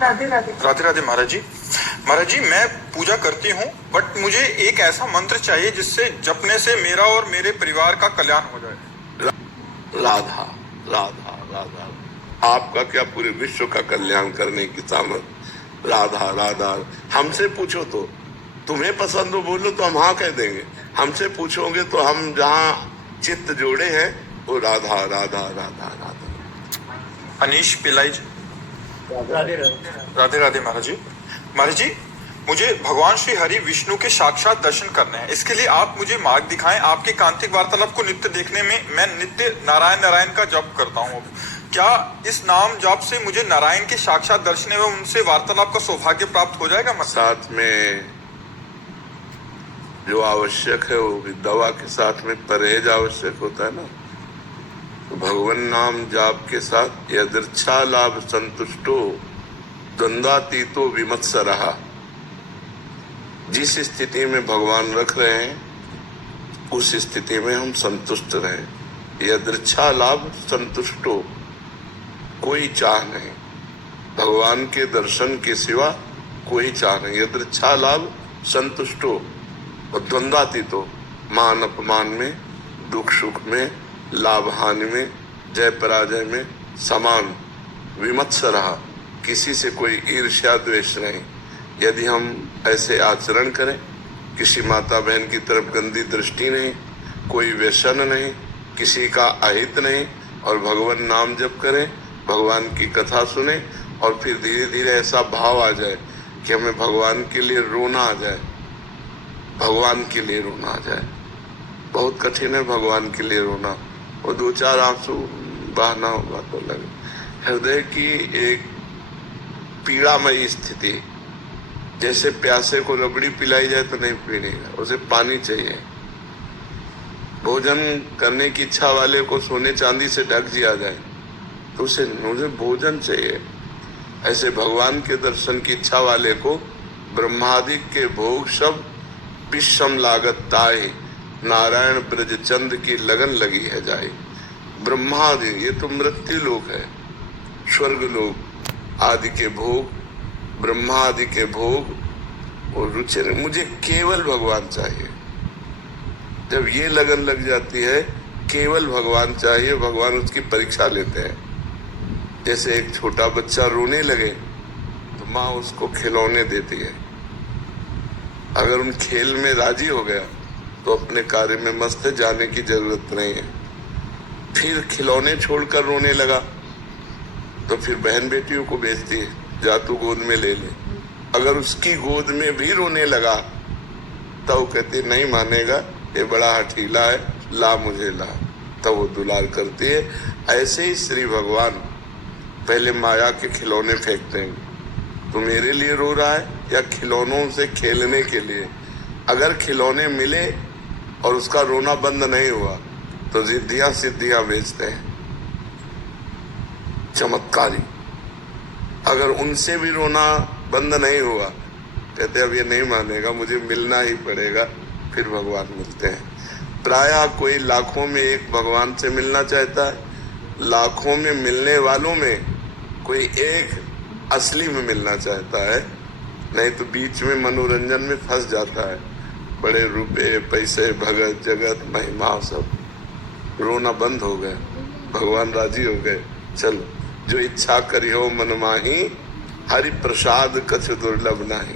राधे राधे। राधे राधे महाराज जी। महाराज जी, मैं पूजा करती हूँ, बट मुझे एक ऐसा मंत्र चाहिए जिससे जपने से मेरा और मेरे परिवार का कल्याण हो जाए। राधा राधा राधा, आपका क्या पूरे विश्व का कल्याण करने की सामर्थ। राधा राधा, हमसे पूछो तो, तुम्हें पसंद हो बोलो तो हम हाँ कह देंगे, हमसे पूछोगे तो हम जहाँ चित्त जोड़े हैं वो राधा राधा राधा राधा। अनीश पिल्लाई जी। राधे राधे। राधे राधे महाराज जी। महाराज जी, मुझे भगवान श्री हरि विष्णु के साक्षात दर्शन करने हैं। इसके लिए आप मुझे मार्ग दिखाएं। आपके कांतिक वार्तालाप को नित्य देखने में मैं नित्य नारायण नारायण का जप करता हूँ। क्या इस नाम जाप से मुझे नारायण के साक्षात दर्शन एवं उनसे वार्तालाप का सौभाग्य प्राप्त हो जाएगा? साथ में जो आवश्यक है वो भी दवा के साथ में परहेज आवश्यक होता है ना। तो भगवान नाम जाप के साथ यदृच्छा लाभ संतुष्टो द्वंद्वातीतो विमत्सरः, जिस स्थिति में भगवान रख रहे हैं उस स्थिति में हम संतुष्ट रहें। यदृच्छा लाभ संतुष्टो, कोई चाह नहीं, भगवान के दर्शन के सिवा कोई चाह नहीं। यदृच्छा लाभ संतुष्टो और द्वंद्वातीतो, मान अपमान में, दुख सुख में, लाभ हानि में, जय पराजय में समान। विमत्सरः, किसी से कोई ईर्ष्या द्वेष नहीं। यदि हम ऐसे आचरण करें, किसी माता बहन की तरफ गंदी दृष्टि नहीं, कोई व्यसन नहीं, किसी का अहित नहीं, और भगवान नाम जप करें, भगवान की कथा सुने, और फिर धीरे धीरे ऐसा भाव आ जाए कि हमें भगवान के लिए रोना आ जाए, भगवान के लिए रोना आ जाए। बहुत कठिन है भगवान के लिए रोना, और दो चार आंसू बहाना होगा तो लगे। हृदय की एक पीड़ामयी स्थिति, जैसे प्यासे को रबड़ी पिलाई जाए तो नहीं पीनेगा, उसे पानी चाहिए। भोजन करने की इच्छा वाले को सोने चांदी से ढक दिया जाए तो उसे भोजन चाहिए। ऐसे भगवान के दर्शन की इच्छा वाले को ब्रह्मादि के भोग सब विषम लागत ताए, नारायण ब्रज चंद की लगन लगी है जाए। ब्रह्मादि, ये तो मृत्यु लोक है, स्वर्ग लोक आदि के भोग, ब्रह्मा आदि के भोग और रुचि, मुझे केवल भगवान चाहिए। जब ये लगन लग जाती है, केवल भगवान चाहिए, भगवान उसकी परीक्षा लेते हैं। जैसे एक छोटा बच्चा रोने लगे तो माँ उसको खिलौने देती है। अगर उन खेल में राजी हो गया तो अपने कार्य में मस्त है, जाने की जरूरत नहीं है। फिर खिलौने छोड़कर रोने लगा तो फिर बहन बेटियों को भेजती है, जा तू गोद में ले ले। अगर उसकी गोद में भी रोने लगा तो वो कहती नहीं मानेगा, ये बड़ा हठीला है, ला मुझे ला, तब वो दुलार करती है। ऐसे ही श्री भगवान पहले माया के खिलौने फेंकते हैं, तो मेरे लिए रो रहा है या खिलौनों से खेलने के लिए। अगर खिलौने मिले और उसका रोना बंद नहीं हुआ तो रिद्धियां सिद्धियां बेचते हैं, चमत्कारी। अगर उनसे भी रोना बंद नहीं हुआ, कहते अब ये नहीं मानेगा, मुझे मिलना ही पड़ेगा, फिर भगवान मिलते हैं। प्रायः कोई लाखों में एक भगवान से मिलना चाहता है, लाखों में मिलने वालों में कोई एक असली में मिलना चाहता है, नहीं तो बीच में मनोरंजन में फंस जाता है। बड़े रुपए पैसे भगत जगत महिमा सब, रोना बंद हो गया, भगवान राजी हो गए। चलो जो इच्छा करी हो मन माही, हरि प्रसाद कछ दुर्लभ नाही।